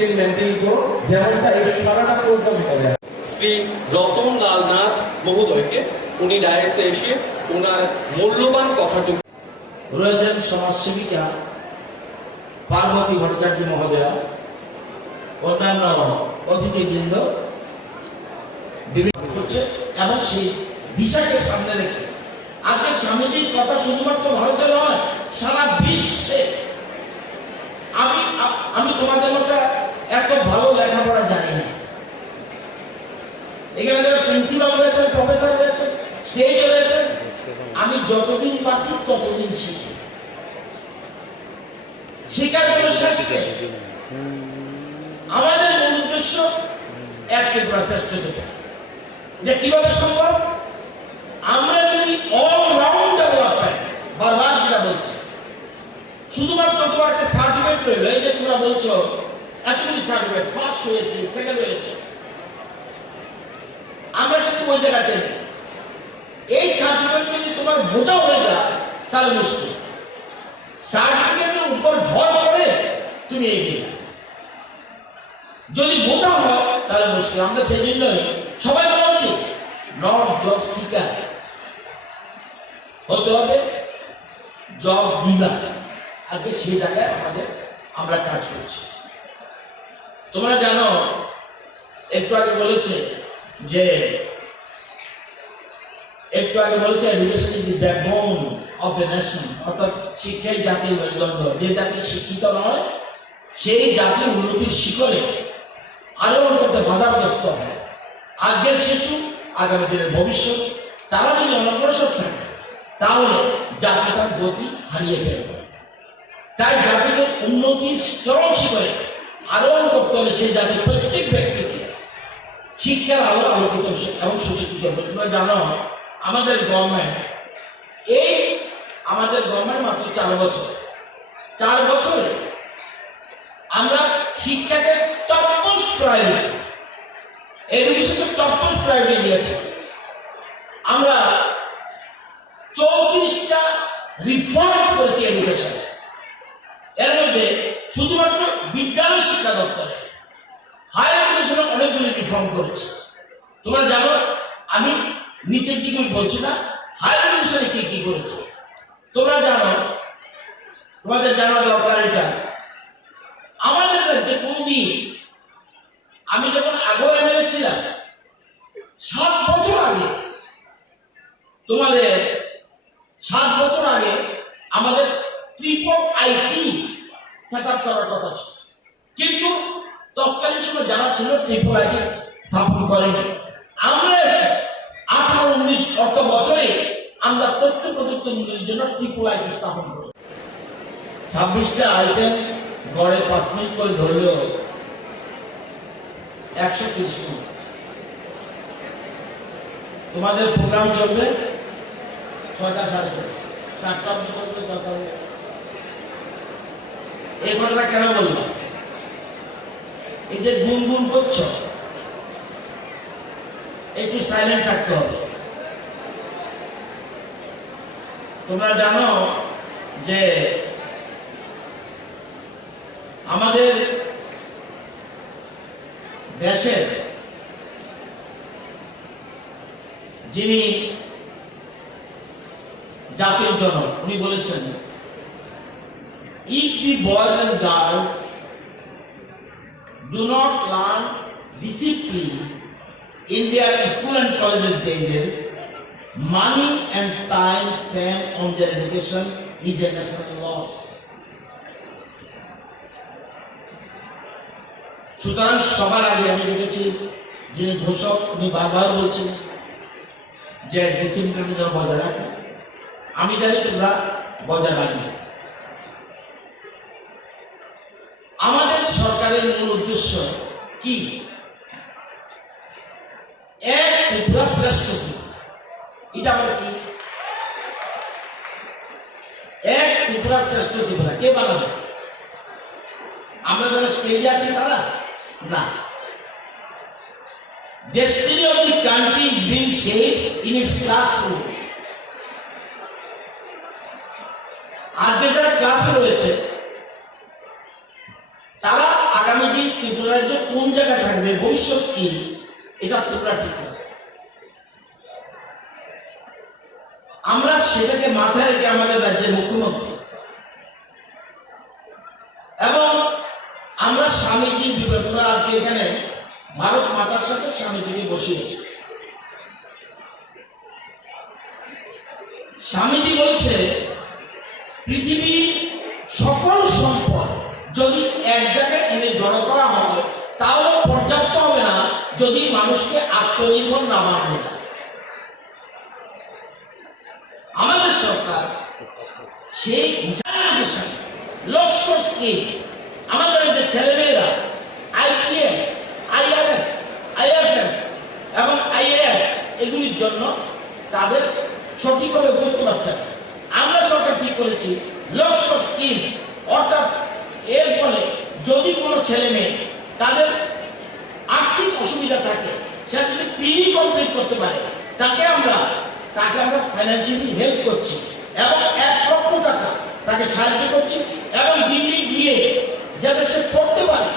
Discipline maintain করো, যেমনটা এই সারাটা প্রোগ্রামে করে। শ্রী রতন লাল নাথ মহোদয়কে উনি ডায়াসে এসে ওনার মূল্যবান কথাটুকু রয়েছেন সমাজসেবিকা পার্বতী ভট্টাচার্য মহোদয়া, অন্যান্য অতিথিবৃন্দ বিভিন্ন করছে এবং সেই দিশাকে সামনে রেখে আজকে স্বামীজির কথা শুধুমাত্র ভারতে নয়, সারা বিশ্বে। আমি তোমাদের মতো এত ভালো লেখাপড়া জানি না। এখানে যারা প্রিন্সিপাল রয়েছেন, প্রফেসর রয়েছেন, স্টেজে রয়েছেন, আমি যতদিন বাঁচি ততদিন শিখি, শিকার কোনো শেষ নেই। আমাদের মূল উদ্দেশ্য এক ত্রিপুরা শ্রেষ্ঠ ত্রিপুরা। এটা কিভাবে সম্ভব? আমরা যদি অলরাউন্ড ডেভেলপ হয়, বারবার যেটা বলছি, শুধুমাত্র তোমার একটা সার্টিফিকেট রইল, এই যে তোমরা বলছো এতগুলি সার্টিফিকেট, ফার্স্ট হয়েছে, সেকেন্ড হয়েছে, আমরা কিন্তু ওই জায়গাতে নেই। এই সার্টিফিকেট যদি তোমার বোঝা হয়ে যায় তাহলে মুশকিল। সার্টিফিকেটের উপর ভর করে তুমি এগিয়ে যাবে, যদি বোঝা হয় তাহলে মুশকিল। আমরা সেই জন্যই সবাই বলছি নট জব সিকার হতে হবে, জব গিভার। আজকে সেই জায়গায় আমরা কাজ করছি। তোমরা জানো, একটু আগে বলেছে education is the backbone of the nation, অর্থাৎ শিক্ষাই জাতির মেরুদণ্ড। যে জাতি শিক্ষিত নয় সেই জাতির উন্নতির শিখরে আরোহণ করতে বাধাগ্রস্ত হয়। আজকের শিশু আগামী দিনের ভবিষ্যৎ, তারা যদি অনগ্রসর থাকে তাহলে জাতি তার গতি হারিয়ে ফেলবে। তাই জাতিকে উন্নতির চরম শিখরে আরোহণ করতে হলে সেই জাতির প্রত্যেক ব্যক্তিকে শিক্ষার আলো আলোকিত এবং সুশিক্ষিত হবে। তোমরা জানো, আমাদের গভর্নমেন্ট মাত্র 4 বছর, 4 বছরে আমরা শিক্ষাকে টপ মোস্ট প্রায়োরিটি, এডুকেশনকে টপ মোস্ট প্রায়োরিটি দিয়েছি। আমরা 34টা রিফর্ম করেছি এডুকেশন। এর মধ্যে শুধুমাত্র বিদ্যালয় শিক্ষা দপ্তরে হায়ার এডুকেশনে অনেকগুলি রিফর্ম করেছে। তোমরা জানো, আমি নিচের দিকে বলছি না, হায়ার এডুকেশনে কি কি করেছে তোমরা জানো, তোমাদের জানা দরকার। এটা আমাদের রাজ্যে কোনদিন, আমি যখন আগে এমএলএ ছিলাম 7 বছর আগে, তোমাদের 7 বছর আগে আমাদের ট্রিপল আইটি সেট আপ করার কথা ছিল, কিন্তু তৎকালীন সময় জানা ছিল ট্রিপল আইটি স্থাপন করেনি। আমরা 18-19 অর্থ বছরে আমরা তথ্য প্রযুক্তি উন্নয়নের জন্য ট্রিপল আইটি স্থাপন করি। 26টা আইটেম গড়ে 5 মিনিট করে ধরলেও 130 মিনিট। তোমাদের প্রোগ্রাম চলবে 6টা 7:30, 7টা চলতে দরকার। এই কথাটা কেন বললাম? এই যে গুনগুন করছো, একটু সাইলেন্ট থাকতে হবে। তোমরা জানো যে আমাদের দেশের যিনি জাতির জনক, উনি বলেছেন, if the boys and girls do not learn discipline in their school and college days, money and time spent on their education is a national loss. সুতরাং সবার আগে আমি দেখেছি যিনি ঘোষক, উনি বারবার বলছেন যে ডিসিপ্লিন বজায় রাখে। আমি জানি তোমরা বজায় রাখবে। আমাদের সরকারের মূল উদ্দেশ্য কি? এক ত্রিপুরা শ্রেষ্ঠ ত্রিপুরা। এটা আমরা কি? এক ত্রিপুরা শ্রেষ্ঠ ত্রিপুরা কে বানাবে? আমরা যারা স্টেজে আছি তারা না। Destiny of the country is being shaped in its classroom. আজকে যারা ক্লাসে রয়েছে তারা আগামী দিন ত্রিপুরা রাজ্য কোন জায়গায় থাকবে, ভবিষ্যৎ কি, এটা তোমরা ঠিক করবে। আমরা সেটাকে মাথায় রেখে আমাদের রাজ্যের মুখ্যমন্ত্রী এবং আমরা স্বামীজির বিবেচনা আজকে এখানে ভারত মাতার সাথে স্বামীজিকে বসিয়েছি। স্বামীজি বলছে পৃথিবীর সকল সম্পদ যদি এক জায়গায় এনে জড়ো করা হয় তাহলে পর্যাপ্ত হবে না যদি মানুষকে আত্মনির্ভর না বানানো যায়। আমাদের সরকার সেই বিষয় লক্ষ্য স্কিম আমাদের যে ছেলেমেয়েরা আইপিএস, আইআরএস, আইএফএস এবং আইএএস এগুলির জন্য তাদের সঠিকভাবে বুঝতে পারছে না। আমরা সরকার ঠিক করেছি লক্ষ্য স্কিম, অর্থাৎ এর ফলে যদি কোনো ছেলে মেয়ে তাদের আর্থিক অসুবিধা থাকে, সেটা যদি পিজি কমপ্লিট করতে পারে তাকে আমরা ফাইন্যান্সিয়ালি হেল্প করছি এবং 1 লক্ষ টাকা তাকে সাহায্য করছি এবং দিল্লি গিয়ে যাতে সে পড়তে পারে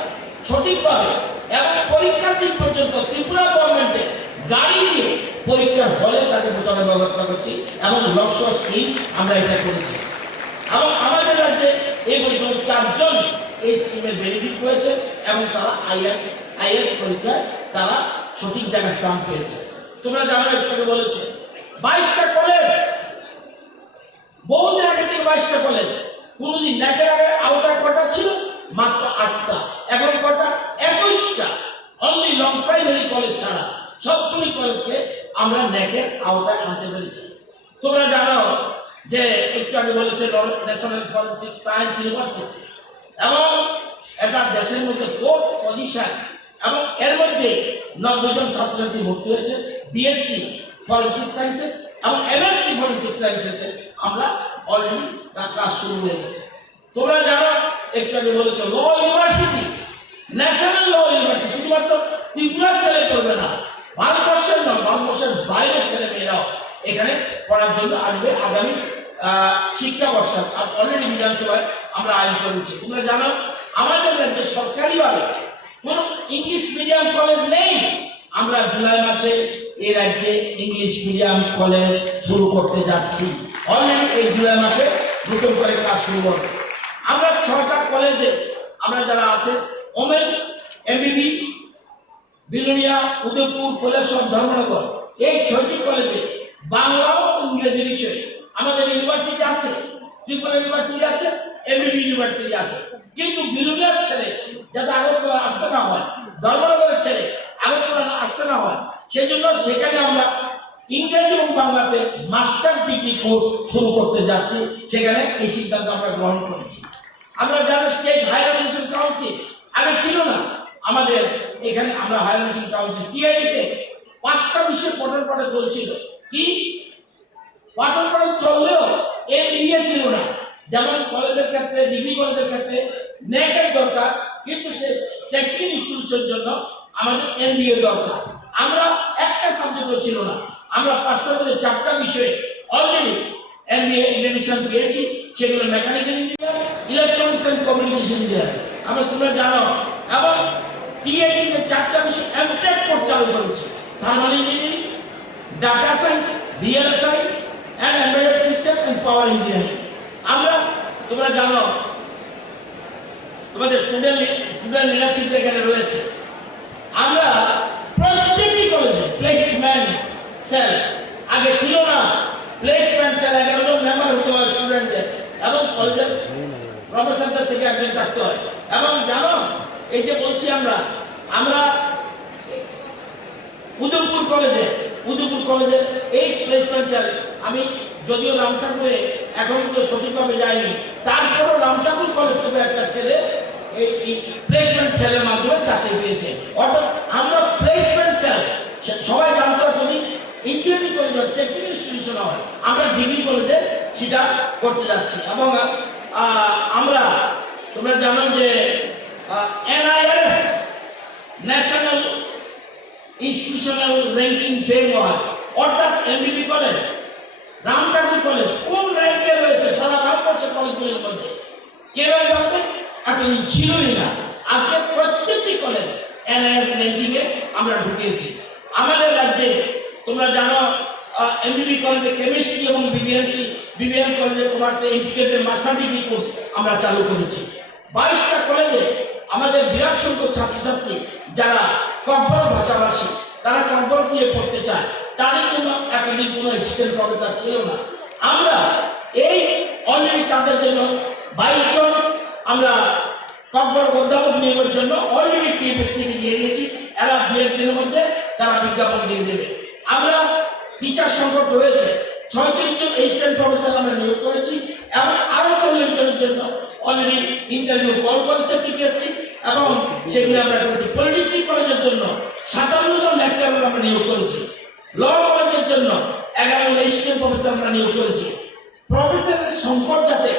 সঠিকভাবে এবং পরীক্ষার দিন পর্যন্ত ত্রিপুরা গভর্নমেন্টের গাড়ি দিয়ে পরীক্ষার হলে তাকে বোঝানোর ব্যবস্থা করছি এবং লক্ষ্য স্কিম আমরা এটা করেছি। এবং আমাদের রাজ্যে এই পর্যন্ত 4 জন এই স্কিমের বেনিফিট হয়েছে এবং তারা আইএস পরীক্ষায় তারা সঠিক জায়গায় স্থান পেয়েছে। তোমরা জানো একটু বলেছে 22টা কলেজ, বহুদিন আগে থেকে 22টা কলেজ, কোনদিন ন্যাকের আগে আওতায় কটা ছিল? মাত্র 8টা। এখন কটা? 21টা। অনলি লং প্রাইমারি কলেজ ছাড়া সবগুলি কলেজকে আমরা ন্যাকের আওতায় আনতে পেরেছি। তোমরা জানো যে একটু আগে বলেছে ন্যাশনাল ফরেনসিক সায়েন্স ইউনিভার্সিটি এবং এটা দেশের মধ্যে 4th পজিশন এবং এর মধ্যে 90 জন ছাত্রছাত্রী ভর্তি হয়েছে। বিএসসি ফরেনসিক সায়েন্সেস এবং এমএসসি ফরেনসিক সায়েন্সেসে আমরা অলরেডি ক্লাস শুরু হয়ে গেছে। তোমরা জানো একটু আগে বলেছে law university, national law university শুধুমাত্র ত্রিপুরার ছেলে করবে না, ভারতবর্ষের নয়, ভারতবর্ষের বাইরের ছেলে মেয়েরাও এখানে পড়ার জন্য আসবে আগামী শিক্ষাবর্ষ। আর অলরেডি বিধানসভায় আমরা আইন করেছি। তোমরা জানো আমাদের রাজ্যে সরকারিভাবে কোন ইংলিশ মিডিয়াম কলেজ নেই। আমরা জুলাই মাসে এই রাজ্যে ইংলিশ মিডিয়াম কলেজ শুরু করতে যাচ্ছি। অলরেডি এই জুলাই মাসে নতুন করে ক্লাস শুরু হবে। আমরা 6টা কলেজে আমরা যারা আছে ওমেন্স, এমবিবি, বিলোনিয়া, উদয়পুর, কৈলাসহর, ধর্মনগর, এই 6টি কলেজে বাংলা ও ইংরেজি বিষয়ে আমাদের ইউনিভার্সিটি আছে, ত্রিপুরা ইউনিভার্সিটি আছে, এমবিবি ইউনিভার্সিটি আছে। কিন্তু বিলোনিয়ার ছেলে যাতে আগরতলা আসতে না হয়, ধর্মনগরের ছেলে আগরতলা আসতে না হয়, সেই জন্য সেখানে আমরা ইংরেজি এবং বাংলাতে মাস্টার ডিগ্রি কোর্স শুরু করতে যাচ্ছি। সেখানে এই সিদ্ধান্ত আমরা গ্রহণ করেছি। আমরা যারা স্টেট হায়ার এডুকেশন কাউন্সিল আগে ছিল না আমাদের এখানে, আমরা হায়ার এডুকেশন কাউন্সিল টিআইডিতে 5টা বিষয় পঠন পাঠে চলছিল। কি পঠন পাঠে চললেও এমবিএ ছিল না। যেমন কলেজের ক্ষেত্রে, ডিগ্রি কলেজের ক্ষেত্রে নেটের দরকার, কিন্তু সে টেকনিক্যাল ইনস্টিটিউশনের জন্য আমাদের এমবিএ দরকার। আমরা একটা সাবজেক্টও ছিল না। আমরা 5টা মধ্যে 4টা বিষয়ে অলরেডি এমবিএ এডমিশন পেয়েছি। সেগুলো mechanical engineer, electronics and communication engineer আমরা তোমরা জানো। এবং টিআইটিতে 4টা বিষয় এমটেক কোর্স চালু করেছে, thermal engineering, data science, VLSI and embedded system and power engineering. আমরা তোমরা জানো তোমাদের স্টুডেন্ট লিডারশিপ এখানে রয়েছে। আমরা প্রত্যেকটি কলেজে প্লেসমেন্ট সেল আগে ছিল না। প্লেসমেন্ট সেল 11 জন মেম্বার হতে হয় স্টুডেন্টদের এবং কলেজের প্রফেসরদের থেকে একজন থাকতে হয়। এবং জানো এই যে বলছি আমরা উদয়পুর কলেজে এই প্লেসমেন্ট সেল, আমি যদিও রামঠাকুরে এখন তো সঠিকভাবে যায়নি, তারপরও রামঠাকুর কলেজ থেকে একটা ছেলে এই প্লেসমেন্ট সেলের মাধ্যমে চাকরি পেয়েছে। অর্থাৎ আমরা প্লেসমেন্ট সেল, সবাই জানতো তুমি ইঞ্জিনিয়ারিং কলেজ টেকনিক্যাল ইনস্টিটিউশন হয়, আমরা ডিগ্রি কলেজে সেটা করতে যাচ্ছি। এবং আমরা তোমরা জানো যে NIRF national institutional ranking framework, অর্থাৎ এমবিবি কলেজ, রামঠাকুর কলেজ কোন র্যাঙ্কে রয়েছে সারা ভারতবর্ষের কলেজগুলির মধ্যে কেউ জানবে? এতদিন ছিলই না। আজকে প্রত্যেকটি কলেজ NIST এ আমরা ঢুকিয়েছি। আমাদের রাজ্যে তোমরা জানো MBB কলেজে কেমিস্ট্রি এবং BBM কলেজে কমার্সে ইন্টিগ্রেটেড মাস্টার ডিগ্রি কোর্স আমরা চালু করেছি। 22টা কলেজে আমাদের বিরাট সংখ্যক ছাত্রছাত্রী যারা কব্বর ভাষাভাষী, তারা কব্বর নিয়ে পড়তে চায়, তাদের জন্য একাডেমিক কোনো অ্যাসিস্ট্যান্ট প্রফেসর ছিল না। আমরা এই অলরেডি তাদের জন্য 22 জন আমরা কব্বর অধ্যাপক নিয়োগের জন্য অলরেডি TFSC দিয়ে দিয়েছি। এরা 2-1 দিনের মধ্যে তারা বিজ্ঞাপন দিয়ে দেবে। আমরা টিচার সংকট রয়েছে, 36 জন অ্যাসিস্ট্যান্ট প্রফেসর আমরা নিয়োগ করেছি এবং আরো 40 জনের জন্য অলরেডি ইন্টারভিউ কল করেছে TFSC এবং সেগুলো আমরা করেছি। পলিটেকনিক কলেজের জন্য 57 জন লেকচারার আমরা নিয়োগ করেছি। ল কলেজের জন্য 11 জন অ্যাসিস্ট্যান্ট প্রফেসর আমরা নিয়োগ করেছি। প্রফেসরের সংকট যাতে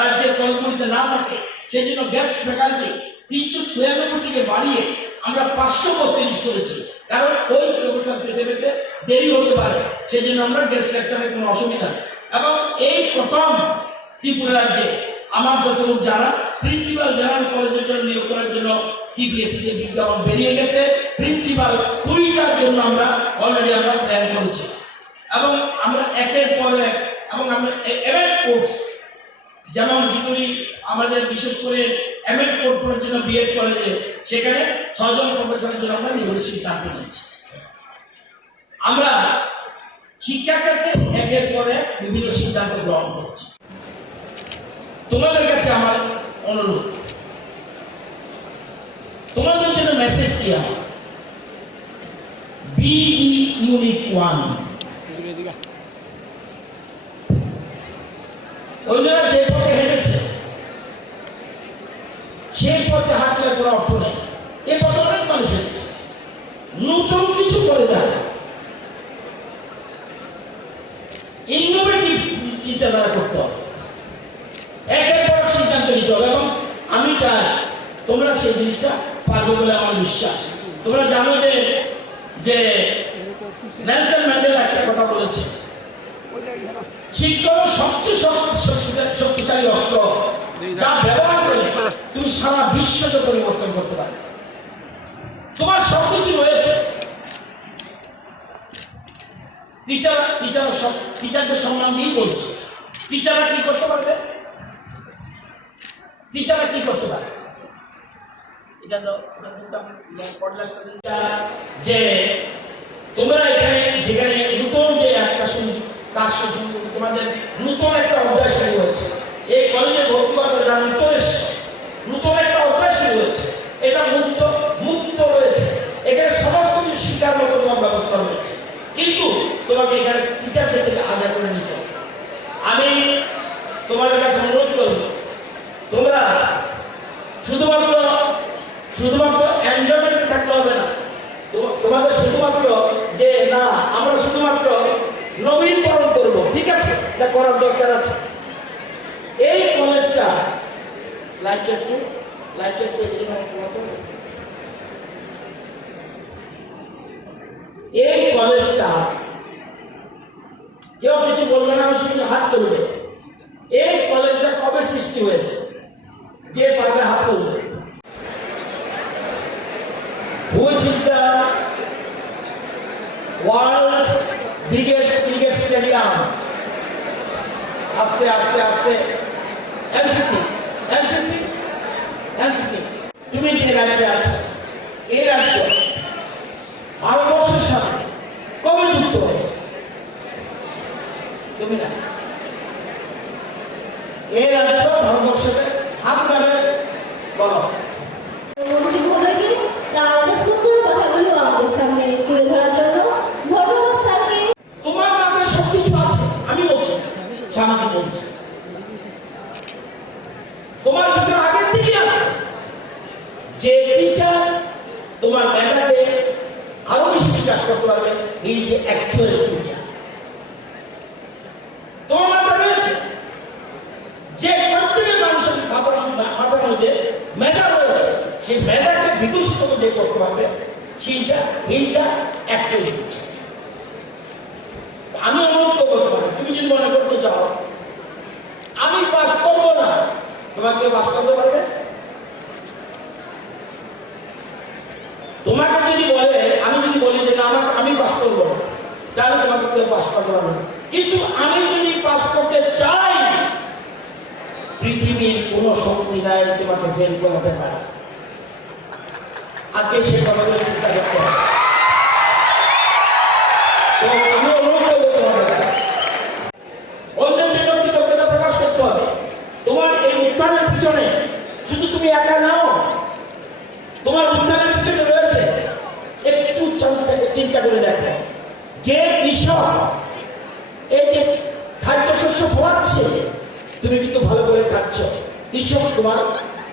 রাজ্যের কলেজগুলিতে না থাকে সেই জন্য গেস্ট ফ্যাকাল্টি 396 থেকে বাড়িয়ে আমরা 532 করেছি। কারণ ওই প্রফেসর পেতে পেতে দেরি হতে পারে, সেই জন্য আমরা গেস্ট লেকচারের কোনো অসুবিধা নেই। এবং এই প্রথম ত্রিপুরা রাজ্যে আমার যতটুকু জানা প্রিন্সিপাল জেনারেল কলেজের জন্য নিয়োগ করার জন্য TPSC তে বিজ্ঞাপন বেরিয়ে গেছে। প্রিন্সিপাল 20টার জন্য আমরা অলরেডি আমরা প্ল্যান করেছি এবং আমরা একের পর এক এবং আমরা এমএড কোর্স যেমন যেগুলি আমাদের বিশেষ করে এমএড কোর্স করার জন্য বিএড কলেজে সেখানে 6 জন প্রফেসরের জন্য আমরা নিয়োগের সিদ্ধান্ত নিয়েছি। আমরা শিক্ষা ক্ষেত্রে একের পর এক বিভিন্ন সিদ্ধান্ত গ্রহণ করছি। তোমাদের কাছে আমার অনুরোধ, তোমাদের জন্য মেসেজ কি আমার, BE ইউনিট 1 ওইনারা যে পথে হেঁটেছে সেই পথে হাঁটলে কোনো অর্থ নেই। এ পথে অনেক মানুষ হেঁটেছে, নতুন কিছু করে দেয়, ইনোভেটিভ চিন্তাধারা করতে হবে, একের পর সিদ্ধান্ত নিতে হবে এবং আমি চাই তোমরা সেই জিনিসটা পারবে বলে আমার বিশ্বাস। তোমরা জানো যে নেলসন ম্যান্ডেলা একটা কথা বলেছে, শিক্ষা সবচেয়ে শক্তিশালী অস্ত্র যা ব্যবহার করে তুমি সারা বিশ্বকে পরিবর্তন করতে পারবে। তোমার সবকিছু রয়েছে, টিচারদের সম্মান দিয়েই বলছে, টিচাররা কি করতে পারবে, টিচাররা কি করতে পারবে এটা তো যে তোমরা এখানে যেখানে নতুন যে একটা কাজ শুরু, তোমাদের নতুন একটা অধ্যায় শুরু হয়েছে, এই কলেজে ভর্তি হওয়ার পরে নতুন একটা অধ্যায় শুরু হয়েছে, এটা মুক্ত রয়েছে, এখানে সমস্ত কিছু শিক্ষার মতো তোমার ব্যবস্থা রয়েছে, কিন্তু তোমাকে এখানে টিচারদের থেকে আলাদা করে নিতে হবে। আমি তোমাদের কাছে অনুরোধ করব, তোমরা শুধুমাত্র এনজয়মেন্ট থাকতে হবে না, তোমাদের শুধুমাত্র যে না আমরা শুধুমাত্র নবীনকরণ করবো, ঠিক আছে, এটা করার দরকার আছে। এই কলেজটা এই কলেজটা কেউ কিছু বলবে না, আমি শুধু হাত তুলবে। এই কলেজটা কবে সৃষ্টি হয়েছে, যে পারবে হাত তুলবে। Which is the world's biggest cricket stadium? আস্তে আস্তে আস্তে MCC তুমি যে রাজ্যে আছো, এই রাজ্য ভারতবর্ষের সাথে কবে যুক্ত হয়েছে? তুমি না, এই রাজ্য ভারতবর্ষের হাত ধরে বলো। তোমার মাথায় সবকিছু আছে, আমি বলছি স্বামীজি বলছি, তোমার ভিতরে আগের থেকে আছে যে টিচার তোমার মেধাকে আরো বেশি বিকাশ করতে পারবে, এই যে অ্যাকচুয়াল টিচার তোমার মাথায় রয়েছে, যে প্রত্যেকের মানুষের মাথার মধ্যে মেধা রয়েছে, সেই মেধাকে বিকশিত যে করতে পারবে এইটা অ্যাকচুয়াল টিচার। আমি অনুরোধ করতে পারি, তুমি যদি মনে করতে চাও আমি পাস করবো না, তোমাকে পাস করতে পারবে? তোমাকে যদি বলে, আমি যদি বলি যে না আমাকে আমি পাস করবো না, তাহলে তোমাকে কেউ পাস করতে পারবে না। কিন্তু আমি যদি পাস করতে চাই, পৃথিবীর কোন শক্তি নাই তোমাকে ফেল করাতে পারে। আজকে সে কথাগুলো চিন্তা করতে হবে। তো আমি অনুরোধ করবো তোমাদের অন্যের জন্য কৃতজ্ঞতা প্রকাশ করতে হবে। তোমার এই উত্থানের পিছনে শুধু তুমি একা নাও, তোমার উত্থানের পিছনে রয়েছে। একটু চিন্তা করে দেখো, যে কৃষক এই যে খাদ্যশস্য ফলাচ্ছে, তুমি কিন্তু ভালো করে খাচ্ছ, কৃষক তোমার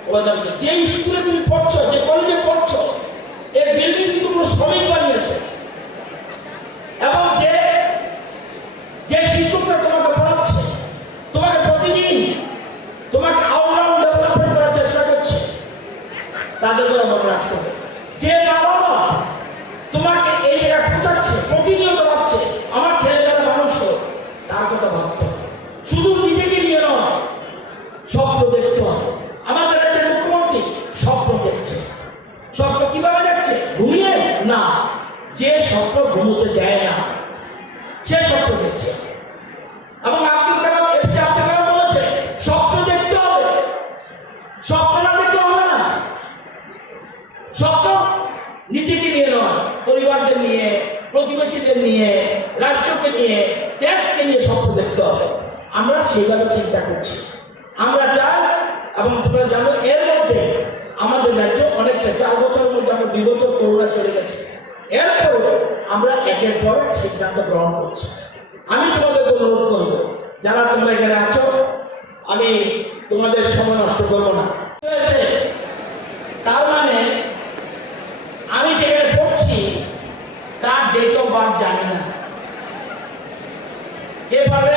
অবদান। যে স্কুলে তুমি পড়ছো, যে কলেজে পড়ছো, এই বিল্ডিং কিন্তু কোনো শ্রমিক বানিয়েছে। এবং যে শিক্ষকরা তোমাকে পড়াচ্ছে, তোমাকে প্রতিদিন তোমাকে অলরাউন্ড ডেভেলপমেন্ট করার চেষ্টা করছে, তাদেরকেও মনে রাখতে হবে। যে মা বাবা তোমাকে এই জায়গায় পৌঁছাচ্ছে, প্রতিনিয়ত ভাবছে আমার ছেলেমেয়েরা মানুষ হোক, তার কথা ভাবতে হবে। শুধু নিজেকে নিয়ে নয়, স্বপ্ন দেখতে হবে। আমাদের রাজ্যের মুখ্যমন্ত্রী স্বপ্ন দেখছে। স্বপ্ন কিভাবে দেখছে? ঘুমিয়ে না, যে স্বপ্ন ঘুমোতে দেয় না সে স্বপ্ন দেখছে। এবং আব্দুল কালাম বলেছে স্বপ্ন দেখতে হবে, স্বপ্ন না দেখতে হবে না। স্বপ্ন নিজেকে নিয়ে নয়, পরিবারদের নিয়ে, প্রতিবেশীদের নিয়ে, রাজ্যকে নিয়ে, দেশকে নিয়ে স্বপ্ন দেখতে হবে। আমরা সেইভাবে চিন্তা করছি। আমরা চাই, এবং তোমরা জানো এর মধ্যে আমাদের রাজ্য অনেকটা 4 বছরের মধ্যে আমরা 2 বছর করোনা চলে গেছে। এরপরে আমরা একের পর সিদ্ধান্ত গ্রহণ করছি। আমি তোমাদের অনুরোধ করবো, যারা তোমরা এখানে আছো, আমি তোমাদের সময় নষ্ট করবো না। তার মানে আমি যেখানে পড়ছি তার ডেট অফ বার্থ জানি না। কে পাবে?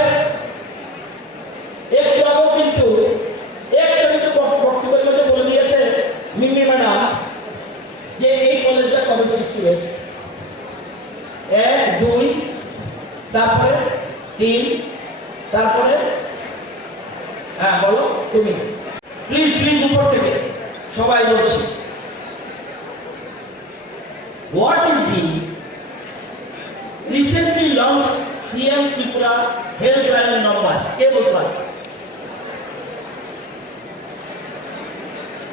একটু আগেও কিন্তু বক্তব্যের মধ্যে বলে দিয়েছে মিমি ম্যাডাম যে এই কলেজটা কবে সৃষ্টি হয়েছে। 1, 2, তারপরে 3, তারপরে হ্যাঁ বলো তুমি। প্লিজ প্লিজ উপর থেকে সবাই বলছি। What is the recently launched CM Tripura helpline number? কে বলতে পারে?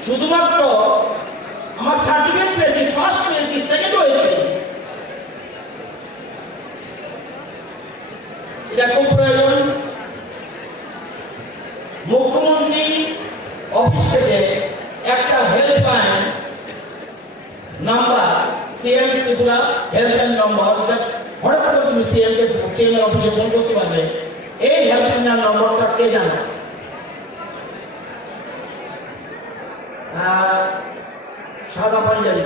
শুধুমাত্র আমার সার্টিফিকেট পেয়েছি, ফার্স্ট পেয়েছি, সেকেন্ড হয়েছে, এটা খুব প্রয়োজন। মুখ্যমন্ত্রী অফিস থেকে একটা helpline number, CM Tripura helpline number, হঠাৎ করে তুমি সিএম এর অফিসে ফোন করতে পারবে। এই হেল্পলাইন নম্বরটা কে জানো? সাদা পাঞ্জাবি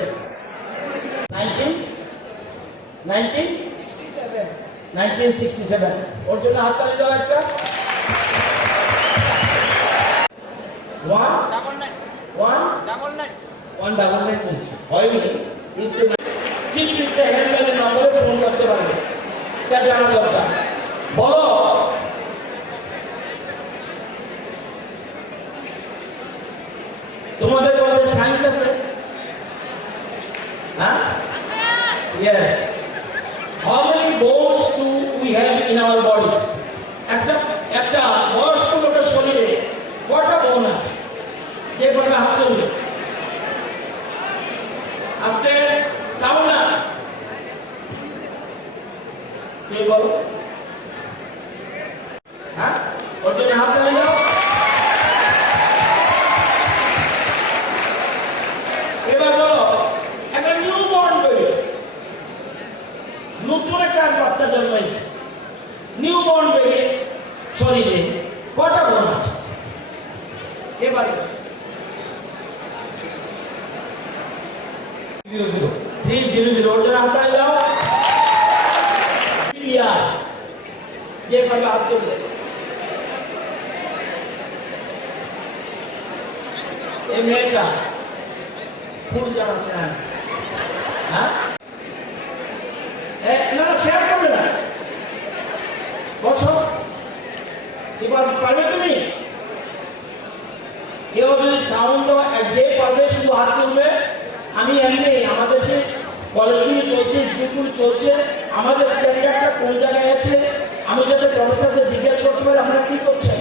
1967। ওর জন্য হাততালি দাও একটা। 199 বলছি। হয়নি, চিফ মিনিস্টার হেল্পলাইনের নম্বরে ফোন করতে পারবে, এটা জানা দরকার। বলো তোমাদের কলেজে সায়েন্স আছে? হ্যাঁ, yes. How many bones do we have in our body? একটা বয়স্ক লোকের শরীরে কটা বোন আছে? যে করবে হাত তুলবে। আজকে সাউন্ড না, কে বলো? হ্যাঁ, ওর জন্য হাত তুলে যাও। এবার বলো, একটা নিউ বর্ন বেবি, নতুন একটা বাচ্চা জন্মাইছে, নিউ বর্ন বেবি শরীরে কটা বোন আছে? এবার 300। ওর জন্য হাত দাও। যে পারবে হাত তুলবে। এই মেয়েটা ফুল জানাচ্ছে না, হ্যাঁ, এনারা শেয়ার করবে না। বসো, এবার পারবে তুমি? কেউ যদি সাউন্ড দেওয়া, যে পারবে শুধু হাত তুলবে। আমি এমনি আমাদের যে কলেজগুলি চলছে, স্কুলগুলি চলছে, আমাদের স্ট্যান্ডার্ডটা কোন জায়গায় আছে আমি যাতে প্রফেসরদের জিজ্ঞেস করতে পারি আপনারা কি করছেন,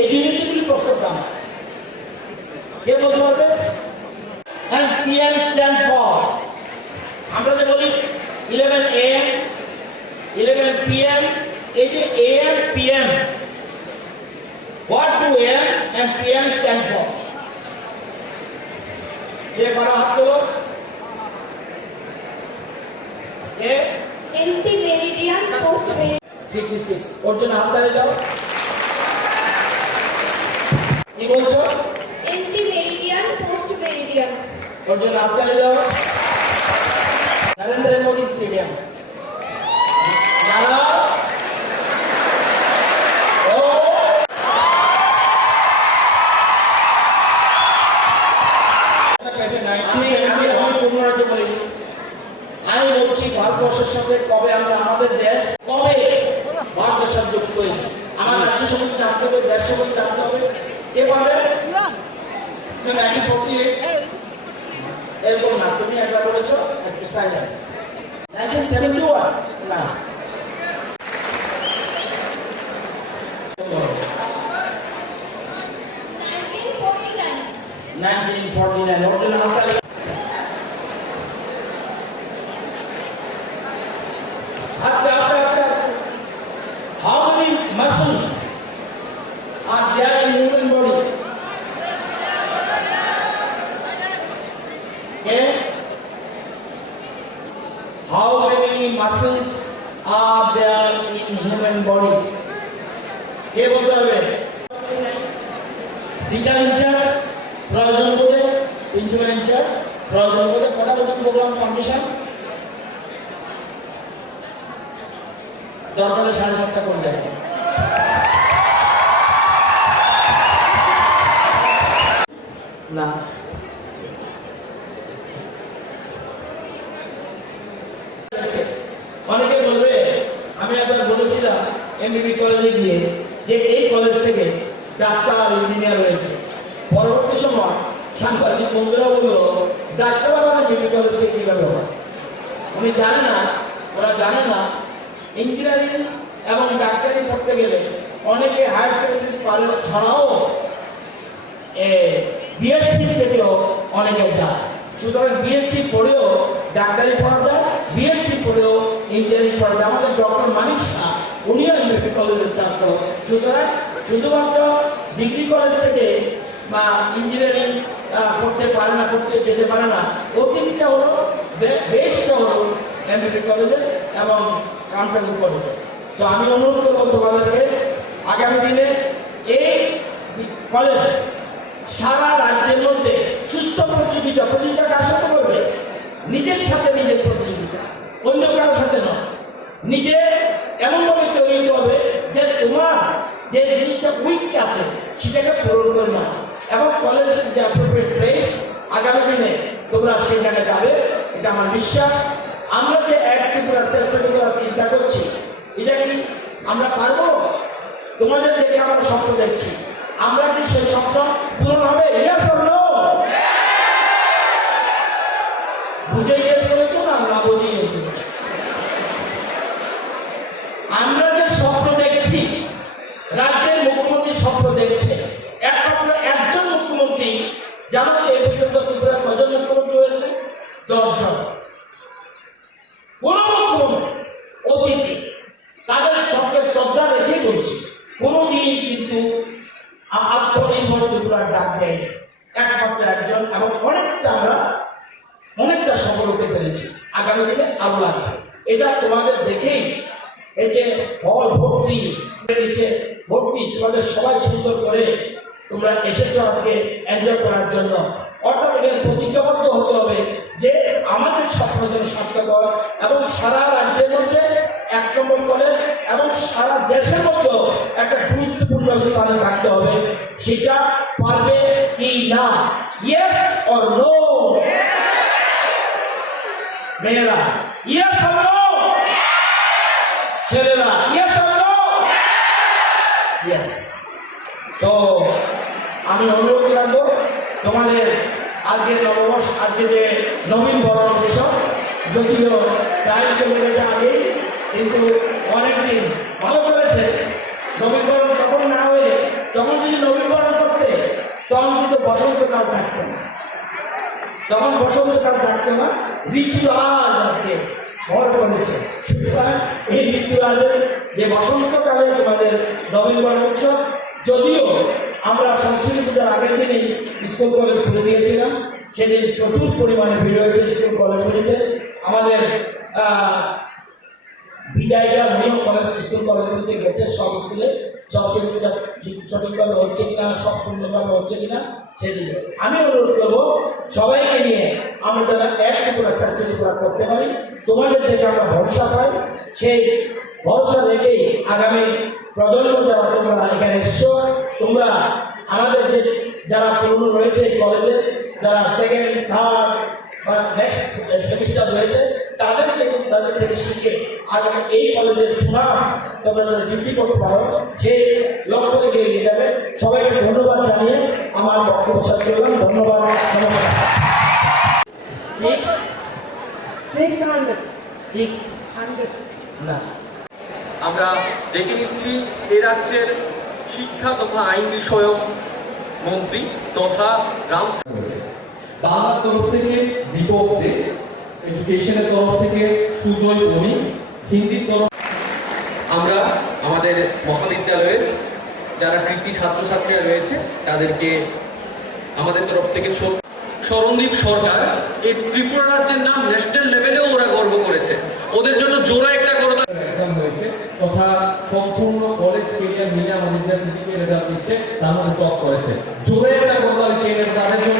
এই জিনিসগুলি প্রশ্ন আমার কে বলতে পারবে? And PM stand for, আমরা যে বলি 11 AM 11 PM, এই যে AM PM, what do AM and PM stand for? যে কারো হাত তোলো। এ এন্টি মেরিডিয়ান পোস্ট মেরিডিয়ান 66, ওর জন্য হাত তালি দাও। কি বলছো? এন্টি মেরিডিয়ান পোস্ট মেরিডিয়ান ওর জন্য হাত তালি দাও। নরেন্দ্র মোদী স্টেডিয়াম দাঁড়াও। ও আমি পুনরায় বলিনি, আমি বলছি ভারতবর্ষের সাথে কবে আমরা আমাদের দেশ কবে ভারতের সাথে যুক্ত হয়েছে, আমার রাজ্য সম্বন্ধে জানতে হবে, দেশ সম্বন্ধে জানতে হবে। কে পাবে? 1948 এরকম না, তুমি একবার বলেছো একটু সাইলেন্ট। 1971 না, 1949 ওর জন্য হাত তালি। আস্তে আস্তে আস্তে আস্তে। How many muscles are there in human body? Okay? How many muscles are there in human body? কে বলতে হবে? টিচার ইনচার্জ প্রয়োজন করে, প্রিন্সিপাল ইনচার্জ প্রয়োজন করে, কটা নতুন প্রোগ্রাম কন্ডিশন দরকারে 7:30 করে দেবে। না অনেকে বলবে, আমি একবার বলেছিলাম এমবিবি কলেজে গিয়ে যে এই কলেজ থেকে ডাক্তার আর ইঞ্জিনিয়ার হয়েছে। পরবর্তী সময় সাংবাদিক বন্ধুরা বললো ডাক্তার আর এমবিবি কলেজ থেকে কিভাবে হয়। উনি জানে না, ওরা জানে না ইঞ্জিনিয়ারিং এবং ডাক্তারি পড়তে গেলে অনেকে হায়ার সেকেন্ডারি কলেজ ছাড়াও বিএসসি থেকেও অনেকে যায়। সুতরাং বিএসসি পড়েও ডাক্তারি পড়া যায়, বিএসসি পড়েও ইঞ্জিনিয়ারিং পড়া যায়। আমাদের ডক্টর মানিক শাহ উনিও এমবিবি কলেজের ছাত্র। সুতরাং শুধুমাত্র ডিগ্রি কলেজ থেকে বা ইঞ্জিনিয়ারিং পড়তে পারে না, পড়তে যেতে পারে না, অতীতটা হলো বেশটা হলো এমবিবি কলেজে এবং কামটাঙ্গি কলেজে। তো আমি অনুরোধ করবো তোমাদেরকে আগামী দিনে এই কলেজ সারা রাজ্যের মধ্যে সুস্থ প্রতিযোগিতা, প্রতিযোগিতা কার সাথে করবে? নিজের সাথে নিজের প্রতিযোগিতা, অন্য কারোর সাথে নয়। নিজে এমনভাবে তৈরি হবে যে তোমার যে জিনিসটা উইক আছে সেটাকে পূরণ করে না, এবং কলেজ যে অ্যাপ্রোপ্রিয়েট প্লেস, আগামী দিনে তোমরা সেই জায়গায় যাবে, এটা আমার বিশ্বাস। আমরা যে এক ত্রিপুরা শ্রেষ্ঠ ত্রিপুরা চিন্তা করছি, এটা কি আমরা পারবো? তোমাদের দেখে আমরা স্বপ্ন দেখছি, আমরা কি সেই স্বপ্ন পূরণ হবে? Yes or no? বুঝে ইয়েস করেছো না, না বুঝে ইয়েস করেছো? আমরা যে স্বপ্ন দেখছি, রাজ্যের মুখ্যমন্ত্রী স্বপ্ন দেখছে, একমাত্র একজন মুখ্যমন্ত্রী। জানো তো এ পর্যন্ত ত্রিপুরা কজন মুখ্যমন্ত্রী হয়েছে? 10 জন। কোন মুখ্যমন্ত্রী অতীতে তাদের স্বপ্নের শ্রদ্ধা রেখেই বলছি, কোনদিন কিন্তু আত্মনির্ভর ত্রিপুরার ডাক দেয় একমাত্র একজন, এবং অনেকটা সফল হতে পেরেছি। আগামী দিনে আরো লাগবে। এটা তোমাদের দেখেই এই যে হল ভর্তি নিচে ভর্তি, তোমাদের সবাই সুন্দর করে তোমরা এসেছো আজকে এনজয় করার জন্য। অর্থাৎ এখানে প্রতিজ্ঞাবদ্ধ হতে হবে যে আমাদের স্বপ্ন যেন সার্থক হয়, এবং সারা রাজ্যের মধ্যে 1 নম্বর কলেজ এবং সারা দেশের মধ্যে একটা গুরুত্বপূর্ণ স্থানে থাকতে হবে। সেটা পারবে কি না? Yes or no? মেয়েরা ইয়েস অর নো? ছেলেরা ইয়েস অর নো? ইয়েস। তো আমি অনুরোধ রাখবো তোমাদের আজকে নববর্ষ, আজকে যে নবীন বরণ উৎসব, যদিও টাইম চলে গেছে আগে, কিন্তু অনেকদিন ভালো করেছে। নবীকরণ তখন না হয়ে, তখন যদি নবীকরণ করতে তখন কিন্তু বসন্তকাল থাকতো না, তখন বসন্তকাল থাকতো না। ঋতুরাজ আজকে ভর করেছে। সুতরাং এই ঋতুরাজের যে বসন্তকালে তোমাদের নবীকরণ উৎসব, যদিও আমরা সরস্বতী পূজার আগের দিনই স্কুল কলেজ খুলে দিয়েছিলাম, সেদিন প্রচুর পরিমাণে ভিড় হয়েছে স্কুল কলেজগুলিতে। আমাদের বিদায়ীরা নিয়েও কলেজ স্কুল কলেজগুলিতে গেছে, সব স্কুলে সরস্বতী পূজা সঠিকভাবে হচ্ছে কিনা, সব সুন্দরভাবে হচ্ছে কিনা সেদিকে আমি অনুরোধ করবো সবাইকে নিয়ে আমরা যারা এক ত্রিপুরা সরস্বতী ত্রিপুরা করতে পারি, তোমাদের থেকে আমরা ভরসা পাই। সেই ভরসা রেখেই আগামী প্রজন্ম যারা তোমরা এখানে এসছো, তোমরা আমাদের যে যারা পুরনো রয়েছে কলেজে, যারা সেকেন্ড থার্ড বা নেক্সট সেমিস্টার রয়েছে, তাদের থেকে শিখে আগামী এই কলেজের সুনাম তোমরা যদি বৃদ্ধি করতে পারো, সেই লক্ষ্য থেকে এগিয়ে যাবে। সবাইকে ধন্যবাদ জানিয়ে আমার বক্তব্য শেষ করলাম। ধন্যবাদ, নমস্কার। 600 না, আমরা দেখে নিচ্ছি এই রাজ্যের শিক্ষা তথা আইন বিষয়ক মন্ত্রী তথা রাম। বাংলার তরফ থেকে দীপক দে, এডুকেশনের তরফ থেকে সুজয় বণিক, হিন্দির তরফ আমরা আমাদের মহাবিদ্যালয়ের যারা কৃতি ছাত্রছাত্রীরা রয়েছে তাদেরকে আমাদের তরফ থেকে শরণদীপ সরকার এই ত্রিপুরা রাজ্যের নাম ন্যাশনাল লেভেলেও ওরা গর্ব করেছে। ওদের জন্য জোরে একটা করতাল এক্সাম হয়েছে, তথা সম্পূর্ণ কলেজ কেরিয়ার মিলে আমাদের যে সিটিকে রেজাল্ট দিচ্ছে তার মধ্যে টপ করেছে। জোরে একটা করতাল চেয়ে তাদের জন্য।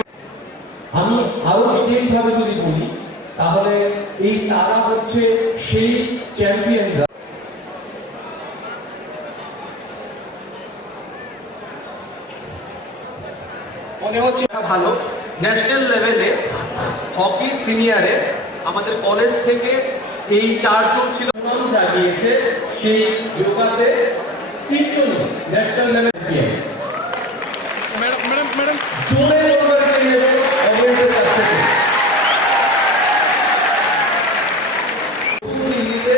আমি আরো ডিটেইলভাবে যদি বলি তাহলে এই তারা হচ্ছে সেই চ্যাম্পিয়নরা। মনে হচ্ছে ভালো। ন্যাশনাল লেভেলে হকি সিনিয়রে আমাদের কলেজ থেকে এই 4 জন ছিল। নাম জাগিয়েছে সেই যোগাতে 3 জন ন্যাশনাল লেভেল চ্যাম্পিয়ন। ম্যাডাম জোরে করে নিয়ে অবশ্যই কাছ থেকে দিল্লিতে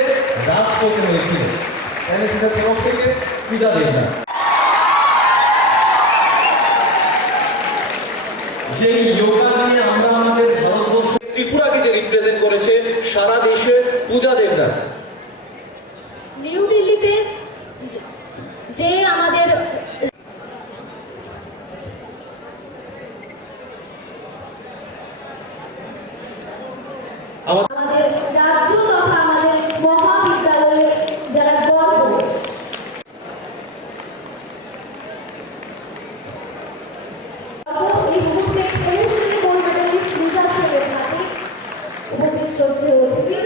রাজ করতে হয়েছিল এনএসএস তরফ থেকে পূজা দেবনা। সেই যোগা নিয়ে আমরা আমাদের ভারতবর্ষ ত্রিপুরাকে যে রিপ্রেজেন্ট করেছে সারা দেশে পূজা দেবনাথ। নিউ দিল্লিতে যে আমাদের আমাদের রাজ্য তথা আমাদের মহাবিদ্যালয়ে যারা গর্ব, এই মুহূর্তে খেলেছিলেন কলকাতার পূজা থেকে থাকে উপস্থিত শ্রদ্ধেয় অতিথি।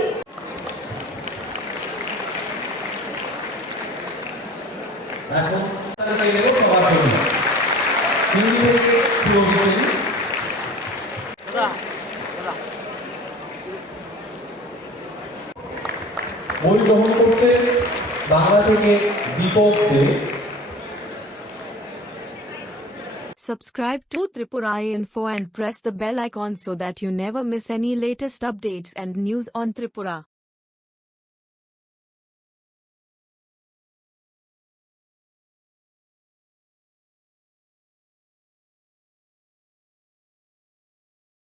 এখন তালিকায় গেল সবার জন্য হিন্দি থেকে প্রফেসরি বই গ্রহণ করছে বাংলা থেকে দীপক দে। Subscribe to Tripura Info and press the bell icon so that you never miss any latest updates and news on Tripura.